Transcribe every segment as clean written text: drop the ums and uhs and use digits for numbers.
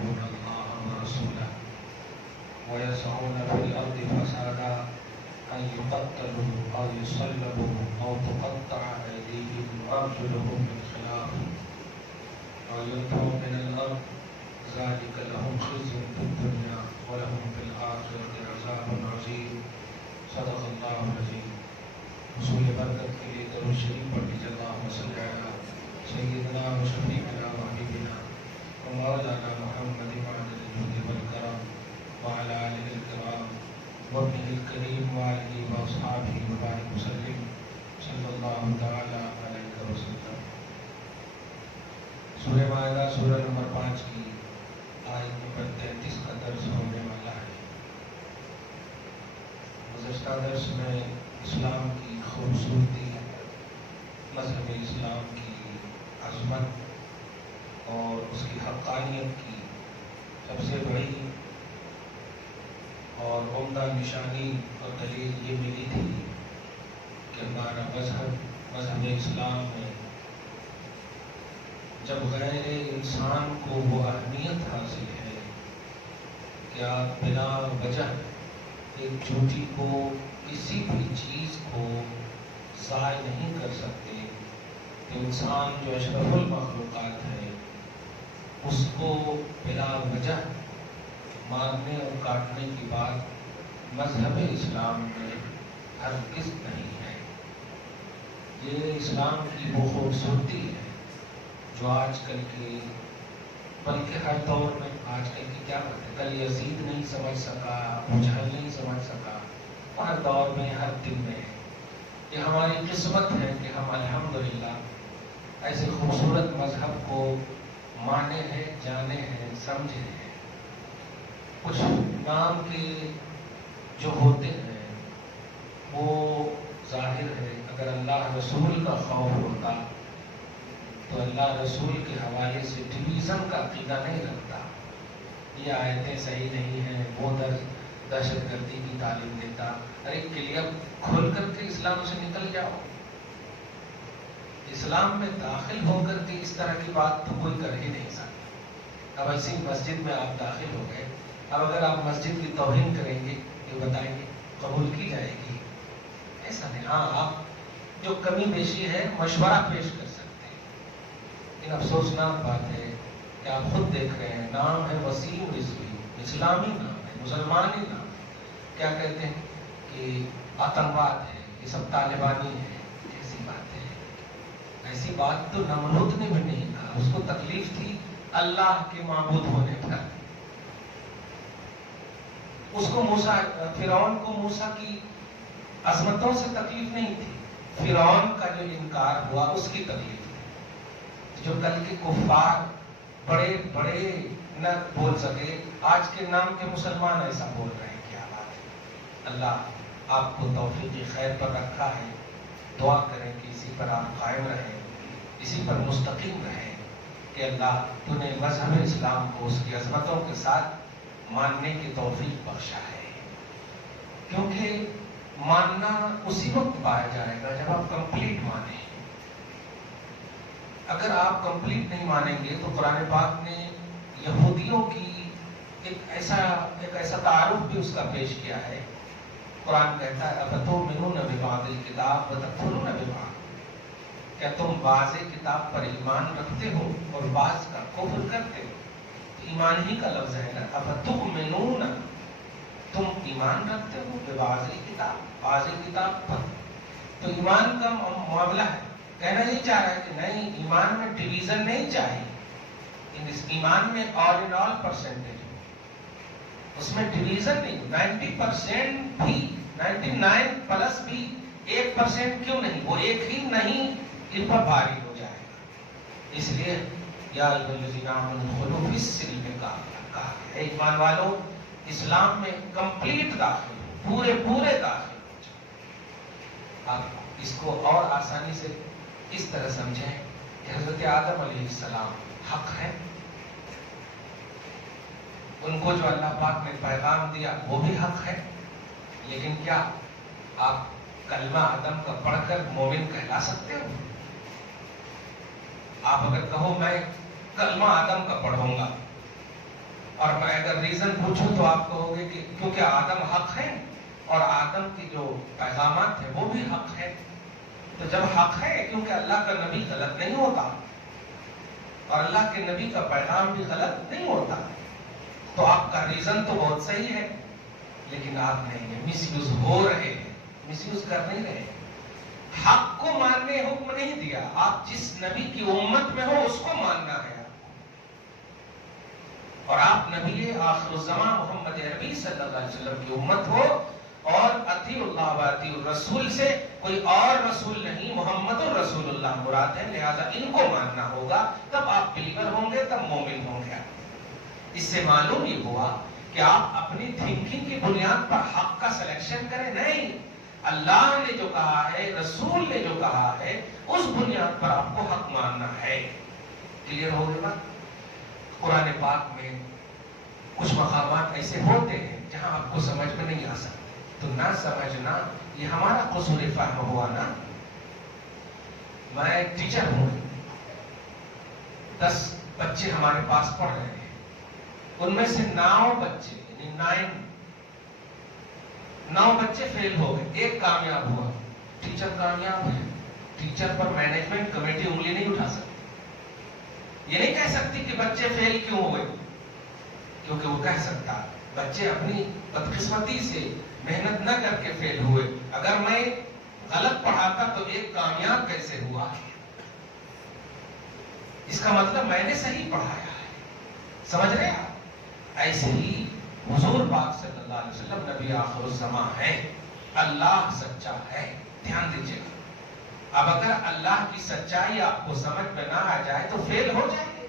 يحاربون الله ورسوله ويسعون في الأرض فسادا أن يقتلوا أو يصلبوا أو تقطع أيديهم وأرجلهم من خلاف أو ينفوا من الأرض ذلك لهم خزي في الدنيا ولهم في الآخرة عذاب عظيم صدق الله العظيم. حصول برکت کے لیے درود شریف پڑھ لیجیے. اللہم صل علی سیدنا و شفیعنا و حبیبنا و مولانا محمد وعلى الجود والکرم وعلى آلہ الکرام وابنہ الکریم وآلہ واصحابہ وبارک وسلم صلی اللہ تعالی علیہ وسلم. سورہ مائدہ سورہ نمبر 5 کی آیت نمبر 33 کا درس ہونے والا ہے. گزشتہ درس میں اسلام کی خوبصورتی، مذہب اسلام کی عظمت اور اس کی حقانیت کی سب سے بڑی اور عمدہ نشانی اور دلیل یہ ملی تھی کہ ہمارا مذہب اسلام میں جب غیر انسان کو وہ اہمیت حاصل ہے کہ آپ بلا وجہ ایک چوٹی کو کسی بھی چیز کو ضائع نہیں کر سکتے، کہ انسان جو اشرف المخلوقات ہے اس کو بلا وجہ مارنے اور کاٹنے کی بات مذہب اسلام میں ہرگز نہیں ہے. یہ اسلام کی وہ خوبصورتی ہے جو آج کل کی، بلکہ ہر دور میں آج کل کی کیا بات ہے، کل یزید نہیں سمجھ سکا، مجھل نہیں سمجھ سکا، ہر دور میں ہر دن میں ہے. یہ ہماری قسمت ہے کہ ہم الحمدللہ ایسے خوبصورت مذہب کو مانے ہیں، جانے ہیں، سمجھے ہیں. کچھ نام کے جو ہوتے ہیں وہ ظاہر ہے، اگر اللہ رسول کا خوف ہوتا تو اللہ رسول کے حوالے سے ڈویژن کا عقیدہ نہیں رکھتا. یہ آیتیں صحیح نہیں ہیں، وہ دہشت گردی کی تعلیم دیتا. ارے کلیئر کھول کر کے اسلام سے نکل جاؤ. اسلام میں داخل ہو کر کے اس طرح کی بات تو کوئی کر ہی نہیں سکتا. اب ایسی مسجد میں آپ داخل ہو گئے، اب اگر آپ مسجد کی توہین کریں گے یہ بتائیں گے قبول کی جائے گی؟ ایسا نہیں. ہاں آپ جو کمی بیشی ہے مشورہ پیش کر سکتے ہیں، لیکن افسوسناک بات ہے کہ آپ خود دیکھ رہے ہیں نام ہے وسیم رضوی، اسلامی نام ہے، مسلمانی نام ہے، کیا کہتے ہیں کہ آتنکواد ہے، یہ سب طالبانی ہے. ایسی بات ہے، ایسی بات تو نمرود نے بھی نہیں کہا. اس کو تکلیف تھی اللہ کے معبود ہونے پر. اس کو فرعون کو موسیٰ کی عظمتوں سے تکلیف نہیں تھی، فرعون کا جو انکار ہوا اس کی تکلیف تھی. جو کل کے کفار بڑے بڑے نہ بول سکے، آج کے نام کے مسلمان ایسا بول رہے ہیں. کیا بات ہے. اللہ آپ کو توفیق خیر پر رکھا ہے. دعا کریں کہ اسی پر آپ قائم رہیں، اسی پر مستقیم رہیں کہ اللہ تو نے مذہب اسلام کو اس کی عظمتوں کے ساتھ ماننے کی توفیق بخشا ہے. کیونکہ ماننا اسی وقت پایا جائے گا جب آپ کمپلیٹ مانیں. اگر آپ کمپلیٹ نہیں مانیں گے تو قرآن پاک نے یہودیوں کی ایک ایسا تعارف بھی اس کا پیش کیا ہے. قرآن کہتا ہے افتؤمنون ببعض الکتاب وتکفرون ببعض، کیا تم بعض کتاب پر ایمان رکھتے ہو اور بعض کا کفر کرتے ہو؟ ایمان ہی کا لفظ ہے نا. افتؤمنون، تم ایمان رکھتے ہو ببعض الکتاب، بعض کتاب پر. تو ایمان کا معاملہ ہے. کہنا یہ چاہ رہا ہے کہ نہیں، ایمان میں ڈویژن نہیں چاہیے. اس ایمان میں آل ان آل پرسنٹیج، اس میں ڈویژن نہیں. 90% بھی، 99+ بھی 1% کیوں نہیں؟ وہ ایک ہی نہیں ان پر بھاری ہو جائے گا. اس لیے یا ایھا الذین آمنوا ادخلوا فی السلم کافہ، اے ایمان والو اسلام میں کمپلیٹ داخل ہو، پورے داخل ہو جائے. آپ اس کو اور آسانی سے اس طرح سمجھیں کہ حضرت آدم علیہ السلام حق ہے، ان کو جو اللہ پاک نے پیغام دیا وہ بھی حق ہے. لیکن کیا آپ کلمہ آدم کا پڑھ کر مومن کہلا سکتے ہو؟ آپ اگر کہو میں کلمہ آدم کا پڑھوں گا اور میں اگر ریزن پوچھوں تو آپ کہو گے کہ کیونکہ آدم حق ہے اور آدم کی جو پیغامات ہیں وہ بھی حق ہے. تو جب حق ہے کیونکہ اللہ کا نبی غلط نہیں ہوتا اور اللہ کے نبی کا پیغام بھی غلط نہیں ہوتا، تو آپ کا ریزن تو بہت صحیح ہے، لیکن آپ نہیں، مس یوز ہو رہے ہیں، مس یوز کر نہیں رہے. حق کو ماننے حکم نہیں دیا، آپ جس نبی کی امت میں ہو اس کو ماننا ہے. اور آپ نبی آخر الزمان محمد عربی صلی اللہ علیہ وسلم کی امت ہو، اور اطیع اللہ و اطیع الرسول سے کوئی اور رسول نہیں، محمد الرسول اللہ مراد ہے، لہذا ان کو ماننا ہوگا، تب آپ بلیور ہوں گے، تب مومن ہوں گے. اس سے معلوم یہ ہوا کہ آپ اپنی تھنکنگ کی بنیاد پر حق کا سلیکشن کریں نہیں، اللہ نے جو کہا ہے، رسول نے جو کہا ہے، اس بنیاد پر آپ کو حق ماننا ہے. کلیئر ہو گیا بات؟ قرآن پاک میں کچھ مقامات ایسے ہوتے ہیں جہاں آپ کو سمجھ میں نہیں آ سکتے، تو نہ سمجھنا یہ ہمارا قصور فہم ہوا نا. میں ایک ٹیچر ہوں، 10 بچے ہمارے پاس پڑھ رہے ہیں، ان میں سے 9 بچے یعنی 9 بچے فیل ہو گئے، ایک کامیاب ہوا. ٹیچر کامیاب ہے، ٹیچر پر مینجمنٹ کمیٹی انگلی نہیں اٹھا سکتی. یہ نہیں کہہ سکتی کہ بچے فیل کیوں ہوئے، کیونکہ وہ کہہ سکتا بچے اپنی بدقسمتی سے محنت نہ کر کے فیل ہوئے. اگر میں غلط پڑھاتا تو ایک کامیاب کیسے ہوا؟ اس کا مطلب میں نے صحیح پڑھایا ہے. سمجھ رہے آپ؟ ایسے ہی حضور پاک صلی اللہ علیہ وسلم نبی آخر الزمان ہے، اللہ سچا ہے. دھیان دیجیے گا، اب اگر اللہ کی سچائی آپ کو سمجھ میں نہ آ جائے تو فیل ہو جائیے.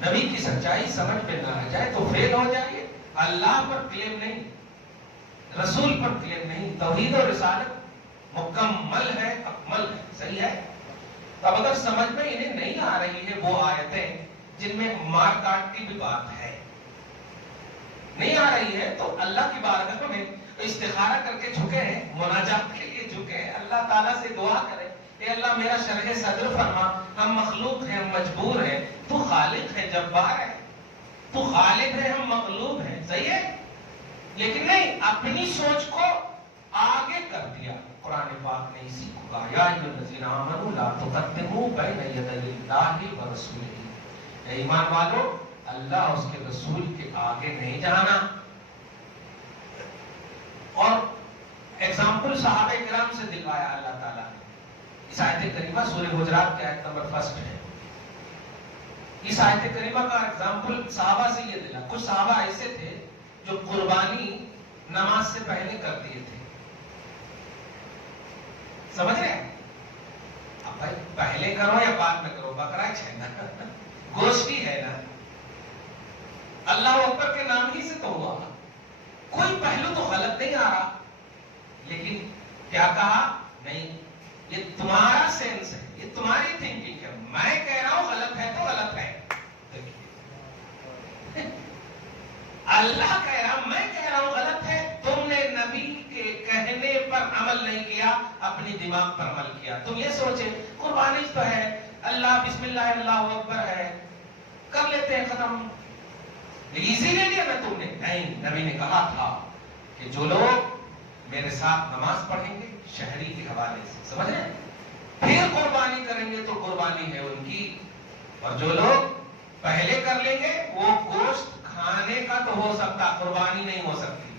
نبی کی سچائی سمجھ میں نہ آ جائے تو فیل ہو جائیے. اللہ پر کلیم نہیں، رسول پر کلیم نہیں. توحید اور رسالت مکمل ہے، اکمل ہے، صحیح ہے. اب اگر سمجھ میں انہیں نہیں آ رہی ہے وہ آیتیں جن میں مار کاٹ کی بھی بات ہے، نہیں آ رہی ہے، تو اللہ کی بارگاہ میں استخارہ کر کے جھکے ہیں، مناجات کے لیے جھکے ہیں، اللہ تعالیٰ سے دعا کریں کہ اللہ میرا شرح صدر فرما. ہم مخلوق ہیں، ہم مجبور ہیں، تو خالق ہے، جبار ہے، تو خالق ہے، ہم مغلوب ہیں. صحیح ہے، لیکن نہیں، اپنی سوچ کو آگے کر دیا. قرآن پاک نے اسی کو کہا، یا ایھا الذین آمنوا لا تقدموا بین یدی اللہ ورسولہ. اے ایمان والو، اللہ اور اس کے رسول کے آگے نہیں جانا. اور ایگزامپل صحابہ کرام سے دلوایا اللہ تعالیٰ نے. اس آیت کریمہ سورہ حجرات کی آیت نمبر 1 ہے. اس آیت کریمہ کا ایگزامپل صحابہ سے یہ دلا. کچھ صحابہ ایسے تھے جو قربانی نماز سے پہلے کر دیے تھے. سمجھ رہے ہیں؟ اب بھائی پہلے کرو یا بعد میں کرو، بکرا ہے نا، گوشت ہی ہے نا. اللہ اکبر کے نام ہی سے تو ہوا، کوئی پہلو تو غلط نہیں آ رہا. لیکن کیا کہا؟ نہیں، یہ تمہارا سینس ہے، یہ تمہاری تھنکنگ ہے. میں کہہ رہا ہوں غلط ہے تو غلط ہے. اللہ کہہ رہا، میں کہہ رہا ہوں غلط ہے. تم نے نبی کے کہنے پر عمل نہیں کیا، اپنی دماغ پر عمل کیا. تم یہ سوچے قربانی تو ہے، اللہ بسم اللہ اللہ اکبر ہے، کر لیتے ہیں، ختم. ایزی لے لیا نا تم نے. نہیں، نبی نے کہا تھا کہ جو لوگ میرے ساتھ نماز پڑھیں گے شہری کے حوالے سے، سمجھ رہے ہیں، پھر قربانی کریں گے تو قربانی ہے ان کی. اور جو لوگ پہلے کر لیں گے وہ گوشت کھانے کا تو ہو سکتا، قربانی نہیں ہو سکتی.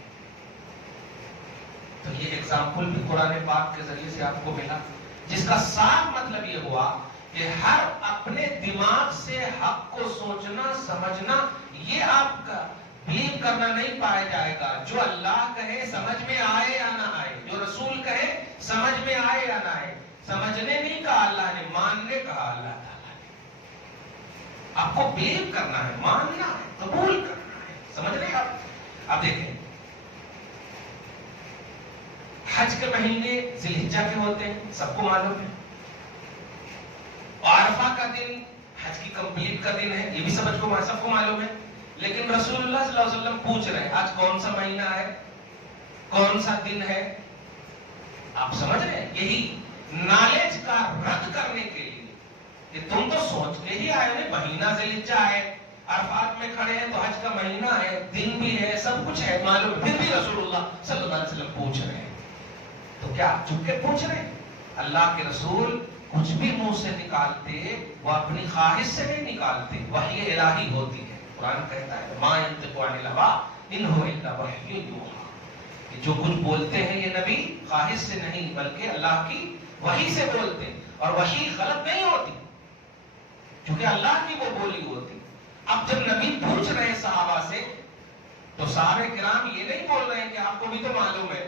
تو یہ ایگزامپل بھی قرآن پاک کے ذریعے سے آپ کو ملا، جس کا صاف مطلب یہ ہوا کہ ہر اپنے دماغ سے حق کو سوچنا سمجھنا یہ آپ کا بلیو کرنا نہیں پایا جائے گا. جو اللہ کہے سمجھ میں آئے یا نہ آئے، جو رسول کہے سمجھ میں آئے یا نہ آئے. سمجھنے نہیں کہا اللہ نے، ماننے کہا اللہ تعالیٰ نے. آپ کو بلیو کرنا ہے، ماننا ہے، قبول کرنا ہے. سمجھ رہے آپ؟ اب دیکھیں، حج کے مہینے ذی الحجہ کے ہوتے ہیں، سب کو معلوم ہے. عرفہ کا دن حج کی کمپلیٹ کا دن ہے، یہ بھی سب کو معلوم ہے. لیکن رسول اللہ صلی اللہ علیہ وسلم پوچھ رہے ہیں آج کون سا مہینہ ہے، کون سا دن ہے. آپ سمجھ رہے ہیں؟ یہی نالج کا رد کرنے کے لیے کہ تم تو سوچ کے ہی آئے ہو، مہینہ ذی الحجہ ہے، عرفات میں کھڑے ہیں تو حج کا مہینہ ہے، دن بھی ہے، سب کچھ ہے معلوم، پھر بھی رسول اللہ صلی اللہ علیہ وسلم پوچھ رہے ہیں. تو کیا چپ کے پوچھ رہے ہیں؟ اللہ کے رسول کچھ بھی منہ سے نکالتے وہ اپنی خواہش سے نہیں نکالتے، وحی الہی ہوتی ہے. قرآن کہتا ہے ما ينطق عن الهوى ان هو الا وحی یوحی، کہ جو کچھ بولتے ہیں یہ نبی خواہش سے نہیں بلکہ اللہ کی وحی سے بولتے ہیں، اور وحی غلط نہیں ہوتی کیونکہ اللہ کی وہ بولی ہوتی. اب جب نبی پوچھ رہے ہیں صحابہ سے تو صحابہ کرام یہ نہیں بول رہے ہیں کہ آپ کو بھی تو معلوم ہے،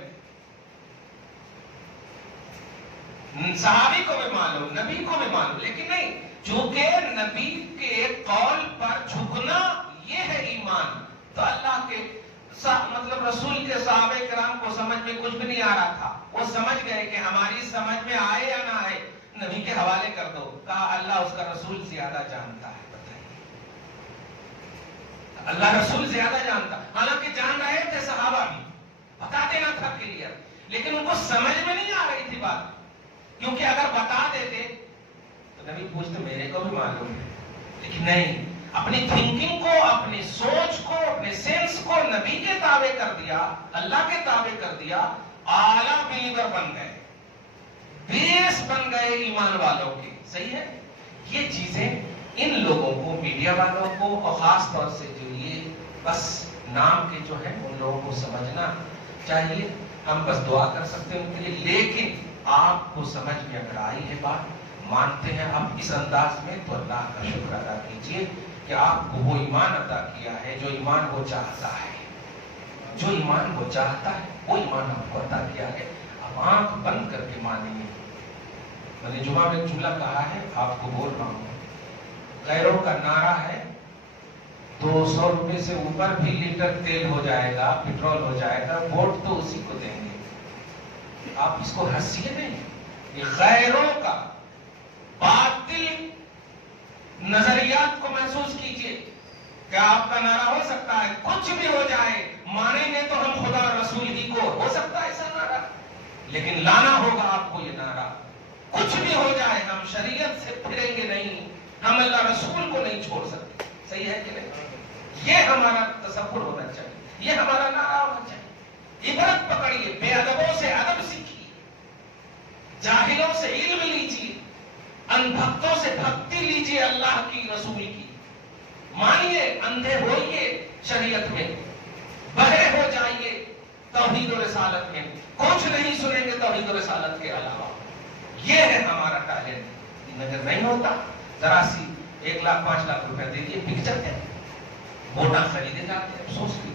صحابی کو بھی معلوم، نبی کو بھی معلوم، لیکن نہیں، چونکہ نبی کے قول پر جھکنا یہ ہے ایمان. تو اللہ کے مطلب رسول کے صحابہ کرام کو سمجھ میں کچھ بھی نہیں آ رہا تھا، وہ سمجھ گئے کہ ہماری سمجھ میں آئے یا نہ آئے نبی کے حوالے کر دو. کہا اللہ اس کا رسول زیادہ جانتا ہے. بتائیے، اللہ رسول زیادہ جانتا، حالانکہ جان رہے تھے صحابہ بھی، بتا دینا تھا کلیئر، لیکن ان کو سمجھ میں نہیں آ رہی تھی بات. کیونکہ اگر بتا دیتے تو نبی پوچھتے میرے کو بھی معلوم ہے، لیکن نہیں، اپنی تھنکنگ کو، اپنی سوچ کو، اپنے سینس کو نبی کے تابع کر دیا، اللہ کے تابع کر دیا، اعلیٰ بلیور بن گئے، بیس بن گئے ایمان والوں کے. صحیح ہے؟ یہ چیزیں ان لوگوں کو، میڈیا والوں کو، اور خاص طور سے جو یہ بس نام کے جو ہیں ان لوگوں کو سمجھنا چاہیے. ہم بس دعا کر سکتے ہیں ان کے لیے، لیکن آپ کو سمجھ میں اگر آئی ہے بات، مانتے ہیں آپ اس انداز میں، تو اللہ کا شکر ادا کیجئے کہ آپ کو وہ ایمان عطا کیا ہے جو ایمان وہ چاہتا ہے. جو ایمان وہ چاہتا ہے وہ ایمان آپ کو عطا کیا ہے. آپ آنکھ بند کر کے مانیں گے. میں نے جمعہ میں ایک جملہ کہا ہے، آپ کو بول رہا ہوں، غیروں کا نعرہ ہے 200 روپے سے اوپر بھی لیٹر تیل ہو جائے گا، پیٹرول ہو جائے گا، ووٹ تو اسی کو دیں گے. آپ اس کو ہنسیے نہیں، یہ غیروں کا باطل نظریات کو محسوس کیجئے. کیا آپ کا نعرہ ہو سکتا ہے کچھ بھی ہو جائے مانیں گے تو ہم خدا رسول ہی کو، ہو سکتا ہے ایسا نعرہ، لیکن لانا ہوگا آپ کو یہ نعرہ. کچھ بھی ہو جائے ہم شریعت سے پھریں گے نہیں، ہم اللہ رسول کو نہیں چھوڑ سکتے. صحیح ہے کہ نہیں؟ یہ ہمارا تصور ہونا چاہیے، یہ ہمارا نعرہ ہونا چاہیے. عبرت پکڑیے، بے ادبوں سے ادب سیکھیے، جاہلوں سے علم لیجیے، ان بھکتوں سے بھکتی لیجیے اللہ کی رسول کی. مانیے، اندھے ہوئیے شریعت میں، بہرے ہو جائیے توحید و رسالت میں، کچھ نہیں سنیں گے توحید و رسالت کے علاوہ. یہ ہے ہمارا ٹیلنٹ. نظر نہیں ہوتا، ذرا سی 1 لاکھ 5 لاکھ روپے دیجیے، بک جاتے ہیں، ووٹاں خریدے جاتے ہیں.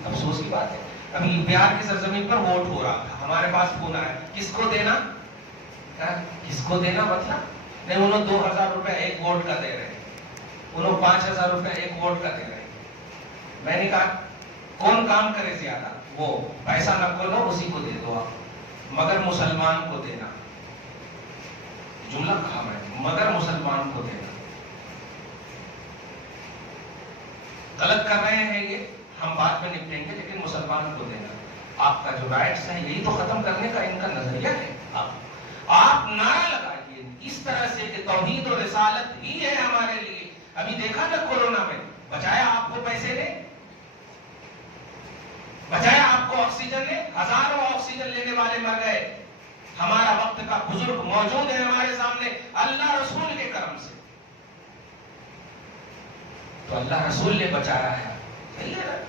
افسوس کی بات ہے. ابھی بہار کی سرزمین پر ووٹ ہو رہا تھا، ہمارے پاس فون آیا، کس کو دینا، کس کو دینا، مطلب نہیں، انہوں 2000 روپے ایک ووٹ کا دے رہے ہیں، انہوں 5000 روپے ایک ووٹ کا دے رہے ہیں. میں نے کہا کون کام کرے زیادہ، وہ پیسہ نہ کھولو اسی کو دے دو آپ، مگر مسلمان کو دینا. جملہ کہا میں، مگر مسلمان کو دینا. غلط کر رہے ہیں یہ، ہم بعد میں نپٹیں گے، لیکن مسلمان کو دینا. آپ کا جو رائٹس ہے یہی تو ختم کرنے کا ان کا نظریہ ہے. آپ نعرہ لگائیے اس طرح سے کہ توحید و رسالت ہی ہے ہمارے لیے. ابھی دیکھا نا کورونا میں، بچایا آپ کو پیسے نے، بچایا آپ کو آکسیجن نے، ہزاروں آکسیجن لینے والے مر گئے. ہمارا وقت کا بزرگ موجود ہے ہمارے سامنے اللہ رسول کے کرم سے، تو اللہ رسول نے بچایا ہے. صحیح ہے،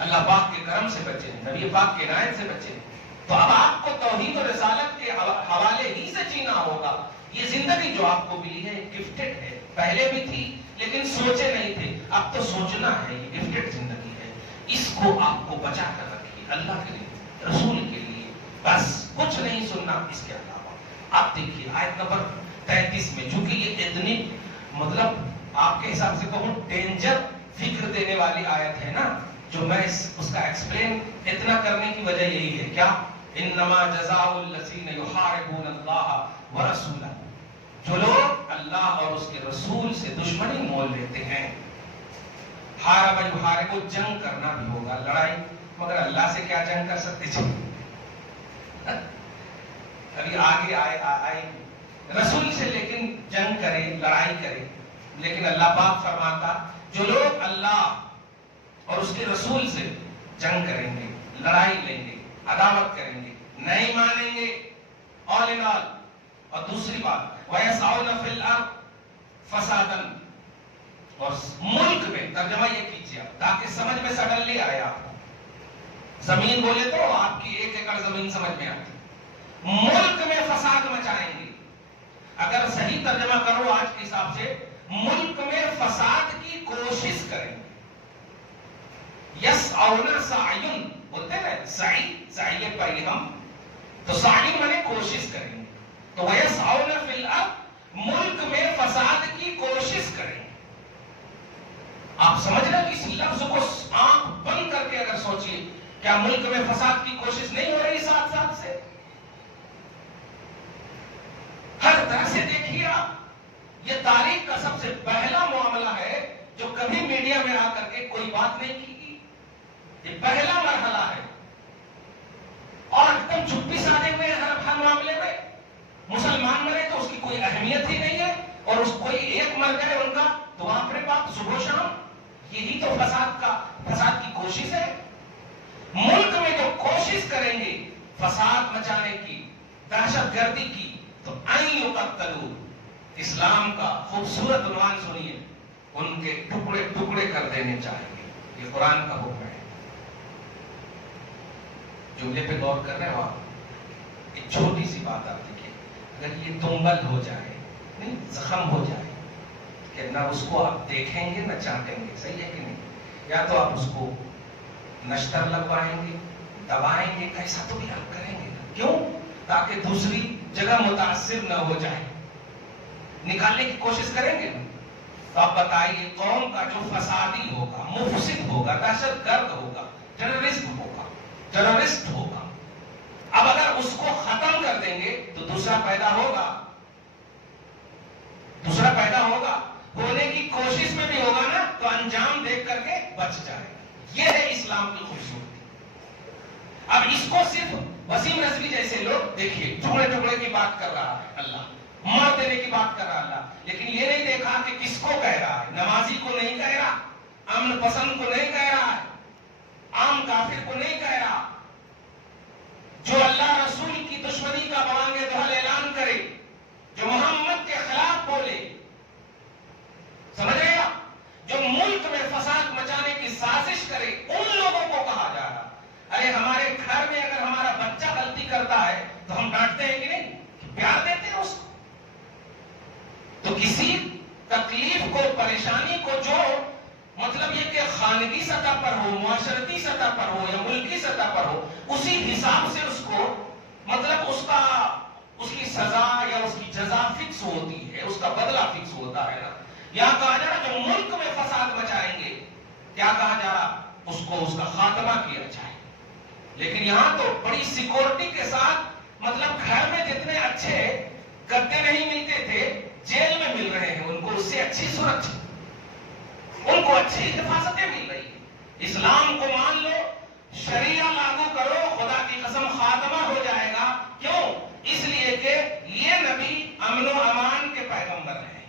اللہ پاک کے کرم سے بچے، نبی پاک کے عنایت سے بچے. تو اب آپ کو توحید و رسالت کے حوالے ہی سے جینا ہوگا. یہ زندگی جو آپ کو ملی ہے گفٹڈ ہے، پہلے بھی تھی لیکن سوچے نہیں تھے، اب تو سوچنا ہے. یہ گفٹڈ زندگی ہے، اس کو آپ کو بچا کر رکھیے اللہ کے لیے، رسول کے لیے، بس کچھ نہیں سننا اس کے علاوہ. آپ دیکھیے آیت نمبر 33 میں، چونکہ یہ اتنی مطلب آپ کے حساب سے کہوں ڈینجر فکر دینے والی آیت ہے نا، جو میں اس کا ایکسپلین اتنا کرنے کی وجہ یہی ہے. کیا؟ انما جزاء الذین یحاربون اللہ ورسولہ، جو لوگ اللہ اور اس کے رسول سے دشمنی مول لیتے ہیں. حارب یحارب، جنگ کرنا بھی ہوگا، لڑائی، مگر اللہ سے کیا جنگ کر سکتے تھے؟ ابھی آگے آئے رسول سے لیکن جنگ کرے، لڑائی کرے، لیکن اللہ پاک فرماتا جو لوگ اللہ اور اس کے رسول سے جنگ کریں گے، لڑائی لیں گے، عداوت کریں گے، نہیں مانیں گے، all in all۔ اور دوسری بات وَيَسْعَوْنَ فِي الْأَرْضِ فَسَادًا، اور ملک میں، ترجمہ یہ کیجیے تاکہ سمجھ میں سڈنلی آئے آپ کو۔ زمین بولے تو آپ کی 1 ایکڑ زمین سمجھ میں آتی، ملک میں فساد مچائیں گے۔ اگر صحیح ترجمہ کرو آج کے حساب سے، ملک میں فساد کی کوشش کریں گے۔ یسعون سعیون بولتے ہیں نا، سعی پڑھی ہم تو سعی مانے کوشش کریں گے، تو وَيَسْعَوْنَ فِي الْأَرْضِ ملک میں فساد کی کوشش کریں گے۔ آپ سمجھ رہے ہیں اس لفظ کو آنکھ بند کر کے اگر سوچیے، کیا ملک میں فساد کی کوشش نہیں ہو رہی ساتھ ساتھ سے؟ ہر طرح سے دیکھیے آپ، یہ تاریخ کا سب سے پہلا معاملہ ہے جو کبھی میڈیا میں آ کر کے کوئی بات نہیں کی گئی۔ یہ پہلا مرحلہ ہے، اور ایک دم چپی سادے ہوئے ہیں ہر معاملے میں۔ مسلمان مرے تو اس کی کوئی اہمیت ہی نہیں ہے، اور اس کوئی ایک مر جائے ان کا تو وہاں پر باپ صبح و شام۔ یہی تو فساد کی کوشش ہے۔ ملک میں جو کوشش کریں گے فساد مچانے کی، دہشت گردی کی، تو ان یقتلوا، اسلام کا خوبصورت عنوان سنیے، ان کے ٹکڑے ٹکڑے کر دینے چاہیے۔ یہ قرآن کا حکم ہے۔ جملے پہ غور کر رہے ہو آپ؟ ایک چھوٹی سی بات آپ دیکھیے، اگر یہ تنبل ہو جائے، نہیں زخم ہو جائے، کہ نہ اس کو آپ دیکھیں گے نہ چاٹیں گے، صحیح ہے کہ نہیں؟ یا تو آپ اس کو نشتر لگوائیں گے، دبائیں گے، ایسا تو بھی آپ کریں گے، کیوں؟ تاکہ دوسری جگہ متاثر نہ ہو جائے، نکالنے کی کوشش کریں گے۔ تو آپ بتائیے، قوم کا جو فسادی ہوگا، مفسد ہوگا، دہشت گرد ہوگا، ٹیررسٹ ہوگا، اب اگر اس کو ختم کر دیں گے تو دوسرا پیدا ہوگا، ہونے کی کوشش میں بھی ہوگا نا، تو انجام دیکھ کر کے بچ جائے۔ یہ ہے اسلام کی خوبصورتی۔ اب اس کو صرف وسیم رضوی جیسے لوگ دیکھیے، ٹکڑے ٹکڑے کی بات کر رہا ہے اللہ، مار دینے کی بات کر رہا اللہ، لیکن یہ نہیں دیکھا کہ کس کو کہہ رہا ہے۔ نمازی کو نہیں کہہ رہا، امن پسند کو نہیں کہہ رہا ہے، عام کافر کو نہیں کہہ رہا، جو اللہ رسول کی دشمنی کا بانگ دہل اعلان کرے، جو محمد کے خلاف بولے، سمجھ رہے گا، جو ملک میں فساد مچانے کی سازش کرے، ان لوگوں کو کہا جا رہا۔ ارے ہمارے گھر میں اگر ہمارا بچہ غلطی کرتا ہے تو ہم ڈانٹتے ہیں کہ نہیں؟ پیار دیتے ہیں اس کو۔ تو کسی تکلیف کو، پریشانی کو جو مطلب یہ کہ خانگی سطح پر ہو، معاشرتی سطح پر ہو یا ملکی سطح پر ہو، اسی حساب سے اس کو مطلب اس کی سزا یا اس کی جزا فکس ہوتی ہے، اس کا بدلہ فکس ہوتا ہے نا۔ یہاں کہا جا رہا جو ملک میں فساد مچائیں گے، کیا کہا جا رہا؟ اس کو اس کا خاتمہ کیا جائے۔ لیکن یہاں تو بڑی سیکورٹی کے ساتھ، مطلب گھر میں جتنے اچھے گدے نہیں ملتے تھے، جیل میں مل رہے ہیں، ان کو اس سے اچھی سرکشا، ان کو اچھی حفاظتیں مل رہی ہیں۔ اسلام کو مان لو، شریعہ لاگو کرو، خدا کی قسم خاتمہ ہو جائے گا۔ کیوں؟ اس لیے کہ یہ نبی امن و امان کے پیغمبر ہیں،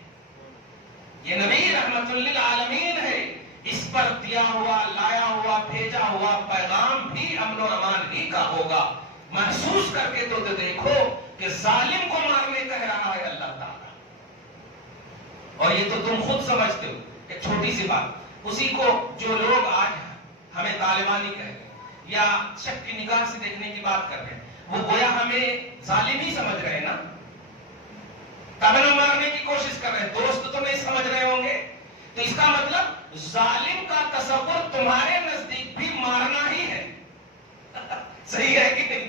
یہ نبی رحمت للعالمین ہے، اس پر دیا ہوا، لایا ہوا، بھیجا ہوا پیغام بھی امن و امان ہی کا ہوگا۔ محسوس کر کے تو دیکھو کہ ظالم کو مارنے کہہ رہا ہے اللہ تعالیٰ، اور یہ تو تم خود سمجھتے ہو۔ ایک چھوٹی سی بات، اسی کو جو لوگ آج ہمیں طالبانی کہہ رہے ہیں یا شک کی نگاہ سے دیکھنے کی بات کر رہے ہیں، وہ گویا ہمیں ظالم ہی سمجھ رہے ہیں نا، تب مارنے کی کوشش کر رہے ہیں، دوست تو نہیں سمجھ رہے ہوں گے۔ تو اس کا مطلب ظالم کا تصور تمہارے نزدیک بھی مارنا ہی ہے، صحیح ہے کہ نہیں؟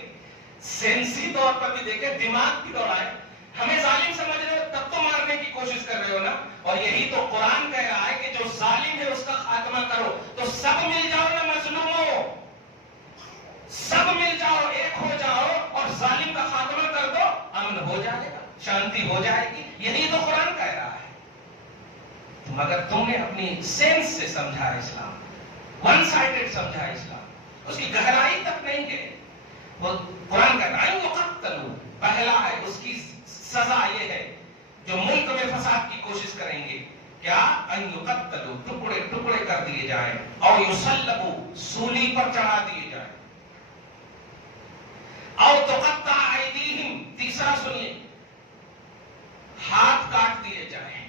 سینسی طور پر بھی دیکھیں، دماغ بھی دوڑائے، ہمیں ظالم سمجھ رہے ہو تب تو مارنے کی کوشش کر رہے ہو نا۔ اور یہی تو قرآن کہہ رہا ہے کہ جو ظالم ہے اس کا خاتمہ کرو، تو سب مل جاؤ نا مظلوموں، سب مل جاؤ، ایک ہو جاؤ اور ظالم کا خاتمہ کر دو، امن ہو جائے گا، شانتی ہو جائے گی۔ یہی تو قرآن کہہ رہا ہے۔ مگر تم نے اپنی سینس سے سمجھا اسلام، ون سائیڈڈ سمجھا اسلام، اس کی گہرائی تک نہیں گئے۔ وہ قرآن کہتا ہے یقتلوا، پہلا ہے اس کی سزا یہ ہے جو ملک میں فساد کی کوشش کریں گے، کیا ان یقتلوا ٹکڑے ٹکڑے کر دیے جائیں او یصلبوا سولی پر چڑھا دیے جائیں او تقطع ایدیہم تیسرا سنیے ہاتھ کاٹ دیے جائیں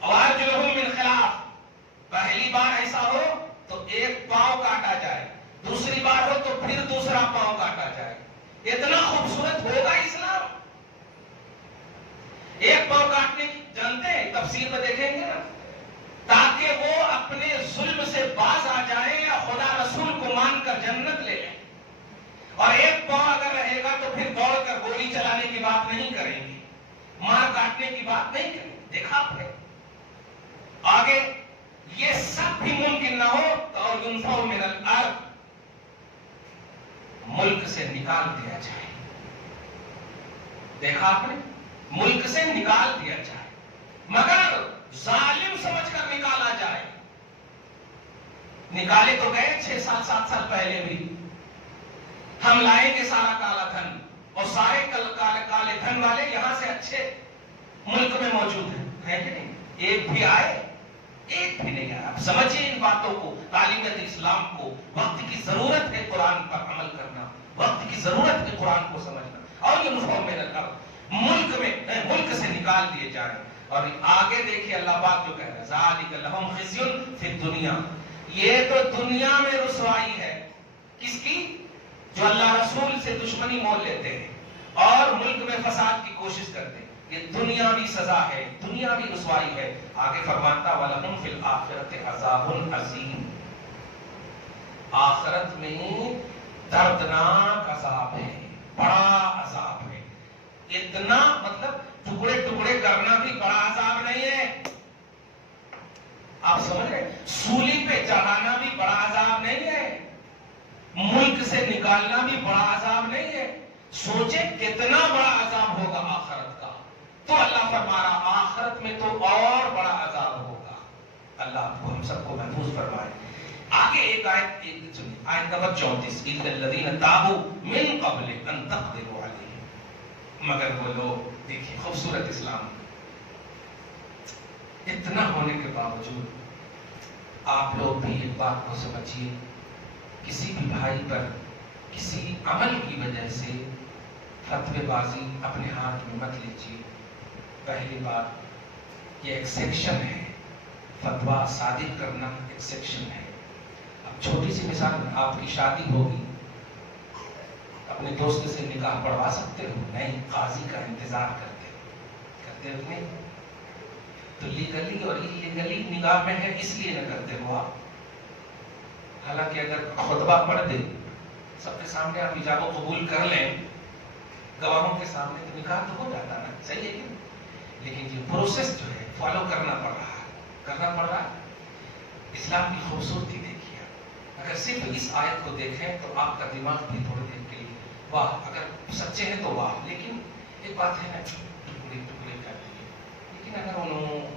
اور ارجلہم من خلاف پہلی بار ایسا ہو تو ایک پاؤں کاٹا جائے دوسری بار ہو تو پھر دوسرا پاؤں کاٹا جائے اتنا خوبصورت ہوگا اسلام ایک پاؤں کاٹنے کی جانتے ہیں تفسیر میں دیکھیں گے نا تاکہ وہ اپنے ظلم سے باز آ جائے یا خدا رسول کو مان کر جنت لے لیں اور ایک پاؤں اگر رہے گا تو پھر دوڑ کر گولی چلانے کی بات نہیں کریں گے مار کاٹنے کی بات نہیں کریں گے دیکھا آپ نے آگے یہ سب بھی ممکن نہ ہو تو ينفوا من الارض ملک سے نکال دیا جائے دیکھا آپ نے ملک سے نکال دیا جائے مگر ظالم سمجھ کر نکالا جائے نکالے تو گئے 6 سال 7 سال پہلے بھی ہم لائیں گے سارا کالا دھن اور سارے کالے دھن والے یہاں سے اچھے ملک میں موجود ہیں کہ نہیں ایک بھی آئے ایک بھی نہیں آیا سمجھیں ان باتوں کو تعلیمات اسلام کو وقت کی ضرورت ہے قرآن پر عمل کرنا وقت کی ضرورت ہے قرآن کو سمجھنا اور ينفوا من الارض ملک سے نکال دیے جائیں اور آگے دیکھیے اللہ پاک جو کہہ رہا ہے ذالک لہم خزی فی الدنیا یہ تو دنیا میں رسوائی ہے کس کی جو اللہ رسول سے دشمنی مول لیتے ہیں اور ملک میں فساد کی کوشش کرتے ہیں یہ دنیاوی سزا ہے دنیاوی رسوائی ہے آگے فرماتا وَلَهُمْ فِي الْآخِرَةِ عَذَابٌ عَظِيمٌ آخرت میں دردناک عذاب ہے بڑا عذاب ہے اتنا مطلب ٹکڑے ٹکڑے کرنا بھی بڑا عذاب نہیں ہے آپ سمجھ رہے سولی پہ چڑھانا بھی بڑا عذاب نہیں ہے ملک سے نکالنا بھی بڑا عذاب نہیں ہے سوچے کتنا بڑا عذاب ہوگا آخرت کا تو اللہ فرما رہا آخرت میں تو اور بڑا عذاب ہوگا اللہ آپ کو ہم سب کو محفوظ فرمائے آگے ایک آیت آیت نمبر 34 اِلَّا الَّذِينَ تَابُوا مِن قَبْلِ أَن تَقْدِرُوا عَلَيْهِمْ مگر وہ لوگ دیکھیں خوبصورت اسلام اتنا ہونے کے باوجود آپ لوگ بھی ایک بات کو سمجھیے کسی بھی بھائی پر کسی عمل کی وجہ سے فتوی بازی اپنے ہاتھ میں مت لیجیے پہلی بات یہ ایک سیکشن ہے فتویٰ صادق کرنا ایک سیکشن ہے اب چھوٹی سی مثال آپ کی شادی ہوگی اپنے دوست سے نکاح پڑھوا سکتے ہو نہیں قاضی کا انتظار کرتے ہو نہیں تو لیگلی اور انلیگلی نکاح میں ہے اس لیے نہ کرتے ہو آپ حالانکہ اگر خطبہ پڑھ دے سب کے سامنے آپ ایجاب و قبول کر لیں گواہوں کے سامنے تو نکاح تو ہو جاتا نا صحیح ہے کہ لیکن یہ پروسیس جو ہے فالو کرنا پڑ رہا ہے اسلام کی خوبصورتی دیکھیے اگر صرف اس آیت کو دیکھیں تو آپ کا دماغ بھی تھوڑی دیر کے لیے واہ اگر سچے ہیں تو واہ لیکن ایک بات ہے نا ٹکڑے ٹکڑے کر دیے لیکن اگر انہوں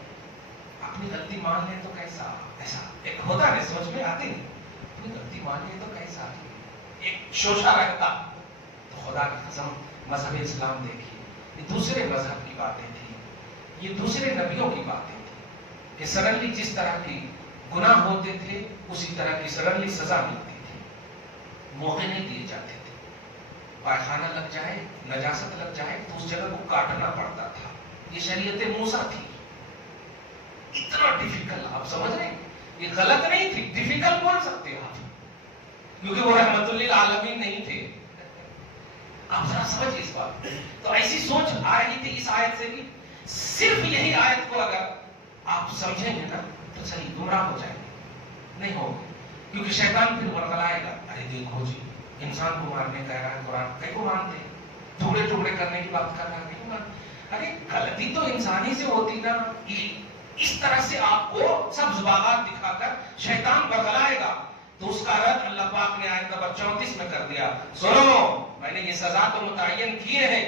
اپنی غلطی مان لیں تو کیسا ایسا ایک ہوتا ہے سمجھ میں آتی نہیں اپنی غلطی مان لیں تو کیسا ایک شوشہ رہتا تو خدا کی قسم مذہب اسلام دیکھیے یہ دوسرے مذہب کی باتیں تھیں یہ دوسرے نبیوں کی باتیں تھیں کہ سڈنلی جس طرح کی گناہ ہوتے تھے اسی طرح کی سڈنلی سزا ملتی تھی موقع نہیں دیے جاتے تھے پائخانہ لگ جائے نجاست لگ جائے تو اس جگہ کو کاٹنا پڑتا تھا یہ شریعت موسیٰ تھی اتنا ڈیفیکلٹ آپ سمجھ رہے ہیں یہ غلط نہیں تھی ڈیفیکلٹ بول سکتے آپ کیونکہ وہ رحمت للعالمین نہیں تھے آپ ذرا سمجھیں اس بات تو ایسی سوچ آ رہی تھی اس آیت سے بھی صرف یہی آیت کو اگر آپ سمجھیں گے نا تو صحیح گمراہ ہو جائیں گے نہیں ہوگا کیونکہ شیطان پھر ورغلائے گا ارے دیکھو جی انسان کو مارنے کہہ رہا ہے قرآن کہیں کو مانتے ہیں ٹکڑے ٹکڑے کرنے کی بات کر رہا ہے نہیں مان ارے غلطی تو انسان ہی سے ہوتی نا اس طرح سے آپ کو سب باغات دکھا کر شیطان ورغلائے گا تو اس کا رد اللہ پاک نے آیت نمبر 34 میں کر دیا سنو میں نے یہ سزا تو متعین کیے ہیں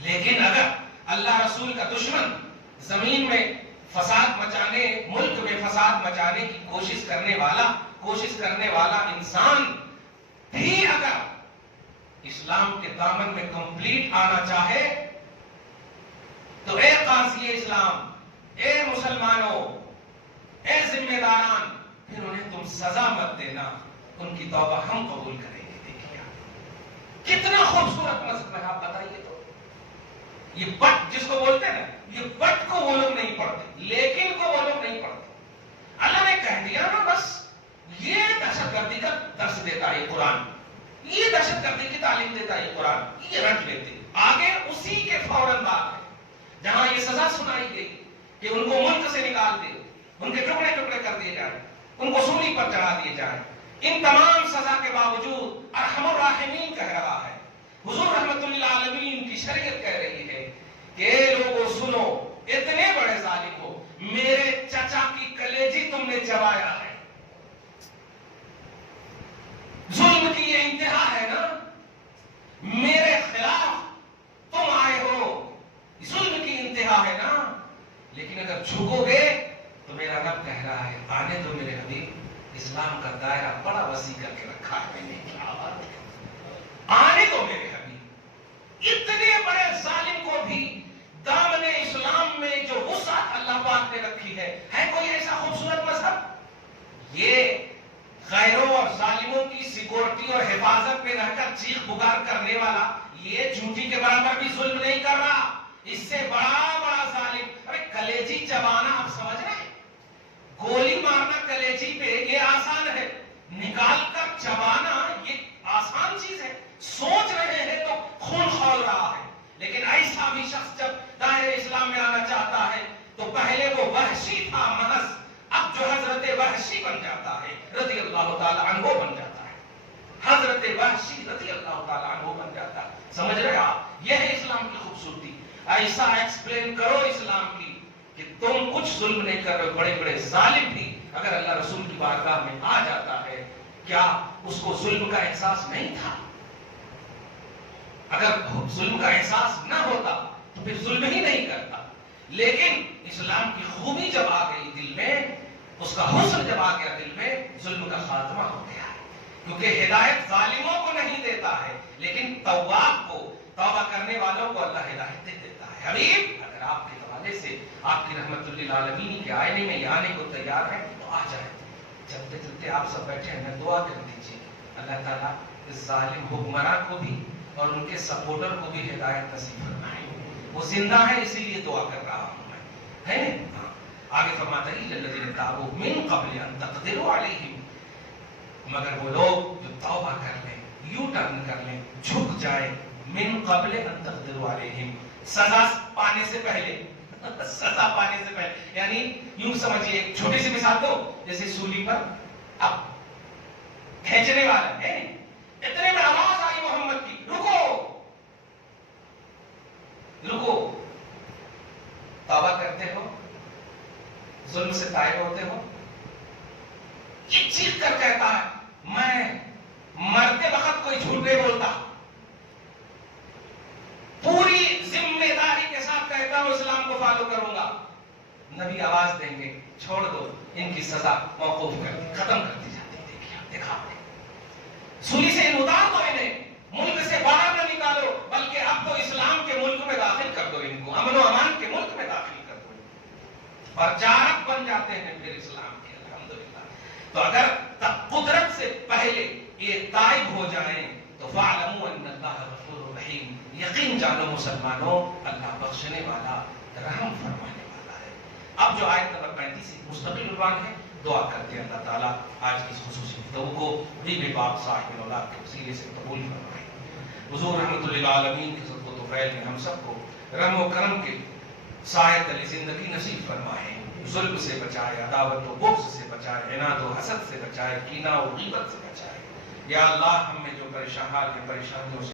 لیکن اگر اللہ رسول کا دشمن زمین میں فساد مچانے ملک میں فساد مچانے کی کوشش کرنے والا انسان بھی اگر اسلام کے دامن میں کمپلیٹ آنا چاہے تو اے قاضی اسلام اے مسلمانوں، اے ذمہ داران، پھر انہیں تم سزا مت دینا، ان کی توبہ ہم قبول کریں گے۔ دیکھیے کتنا خوبصورت مذہب ہے، آپ بتائیے تو۔ یہ بٹ جس کو بولتے ہیں نا، یہ بٹ کو وہ لوگ نہیں پڑھتے، لیکن کو وہ لوگ نہیں پڑھتے۔ اللہ نے کہہ دیا نا، بس یہ دہشت گردی کا درس دیتا ہے یہ قرآن، یہ دہشت گردی کی تعلیم دیتا ہے یہ قرآن، یہ رٹ لیتے۔ آگے اسی کے فوراً بعد ہے جہاں یہ سزا سنائی گئی کہ ان کو ملک سے نکال دے، ان کے ٹکڑے ٹکڑے کر دیے جائیں، ان کو سولی پر چڑھا دیے جائیں۔ ان تمام سزا کے باوجود ارحم الراحمین کہہ رہا ہے، حضور رحمت للعالمین کی شریعت کہہ رہی ہے کہ اے لوگوں سنو، اتنے بڑے ظالم ہو، میرے چچا کی کلیجی تم نے چبایا ہے۔ ظلم کی یہ انتہا ہے نا، میرے خلاف تم آئے ہو، ظلم کی انتہا ہے نا، لیکن اگر جھکو گے تو میرا رب کہہ رہا ہے آنے دو میرے حبیب، اسلام کا دائرہ بڑا وسیع کر کے رکھا ہے میں نے، کیا بات ہے، آنے دو میرے حبیب۔ اتنے بڑے ظالم کو بھی دامن اسلام میں جو وسعت اللہ پاک نے رکھی ہے کوئی ایسا خوبصورت مذہب؟ یہ غیروں اور ظالموں کی سیکورٹی اور حفاظت میں رہ کر چیخ پکار کرنے والا یہ جھوٹی کے برابر بھی ظلم نہیں کر رہا، اس سے بڑا بڑا ظالم۔ ارے کلیجی چبانا آپ سمجھ رہے ہیں؟ گولی مارنا کلیجی پہ یہ آسان ہے، نکال کر چبانا یہ آسان چیز ہے۔ سوچ رہے ہیں تو خون کھول رہا ہے، لیکن ایسا بھی شخص جب دائرے اسلام میں آنا چاہتا ہے تو پہلے وہ وحشی تھا محض، اب جو حضرت وحشی بن جاتا ہے رضی اللہ تعالی عنہ بن جاتا ہے، حضرت وحشی رضی اللہ تعالی عنہ بن جاتا ہے۔ سمجھ رہے آپ؟ یہ ہے اسلام کی خوبصورتی۔ ایسا ایکسپلین کرو اسلام کی کہ تم کچھ ظلم نہیں کر رہے، بڑے بڑے ظالم بھی اگر اللہ رسول کی بارگاہ میں آ جاتا ہے، کیا اس کو ظلم کا احساس نہیں تھا؟ اگر ظلم کا احساس نہ ہوتا تو پھر ظلم ہی نہیں کرتا، لیکن اسلام کی خوبی جب آ گئی دل میں، اس کا حسن جب آ گیا دل میں، ظلم کا خاتمہ ہو گیا ہے، کیونکہ ہدایت ظالموں کو نہیں دیتا ہے لیکن تواب کو، توبہ کرنے والوں کو اللہ ہدایت دیتا ہے۔ حبیب اگر آپ کے حوالے سے آپ کی رحمت للعالمین کے آئینے میں آنے کو تیار ہے تو آ جائیں۔ چلتے چلتے آپ سب بیٹھے ہیں، دعا کر دیجیے اللہ تعالیٰ اس ظالم حکمراں کو بھی اور ان کے سپورٹر کو بھی ہدایت نصیب فرمائے۔ وہ زندہ ہے اسی لیے دعا کر رہا ہوں میں، ہے نا؟ آگے فرماتا ہے الذین تابوا من قبل ان تقدروا علیہم، مگر وہ لوگ جو توبہ کر لیں، یو ٹرن کر لیں، جھک جائیں، من قبل ان تقدروا علیہم، سزا پانے سے پہلے، سزا پانے سے پہلے، یعنی یوں سمجھیے، ایک چھوٹی سی مثال دو، جیسے سولی پر اب کھینچنے والا ہے، اتنے میں آواز آئی محمد کی، رکو رکو، توبہ کرتے ہو، ظلم سے تائب ہوتے ہو، یہ چیخ کر کہتا ہے میں مرتے وقت کوئی جھوٹ نہیں بولتا، پوری ذمہ داری کے ساتھ کہتا ہوں اسلام کو فالو کروں گا۔ نبی آواز دیں گے چھوڑ دو، ان کی سزا موقوف کر دی، ختم کر دی جاتی ہے۔ دیکھیے دیکھا آپ نے، سولی سے اتار دو انہیں، ملک سے باہر نہ نکالو، بلکہ اب تو اسلام کے ملک میں داخل کر دو ان کو، امن و امان کے ملک میں داخل کر دو، اور جارب بن جاتے ہیں پھر اسلام کے، الحمدللہ۔ تو اگر قدرت سے پہلے یہ تائب ہو جائیں تو فَاعْلَمُوا أَنَّ اللَّهَ غَفُورٌ رَحِيمٌ، یقین جانو مسلمانوں اللہ بخشنے والا، رحم فرمانے والا ہے۔ اب جو آیت نمبر 35 مستقل عنوان ہے، دعا کرتے ہیں اللہ تعالیٰ آج کی اس خصوصی گفتگو کو حبیب پاک صاحب الاولاد کے وسیلے سے قبول فرمائے۔ حضور رحمت للعالمین کی صدق و طفیل میں ہم سب کو رحم و کرم کے سائے تلے زندگی نصیب فرمائے، ظلم سے بچائے، عداوت و بغض سے بچائے، عناد و حسد سے بچائے، کینہ و غیبت سے بچائے۔ یا اللہ ہم میں جو پریشان حال ہیں، پریشانیوں سے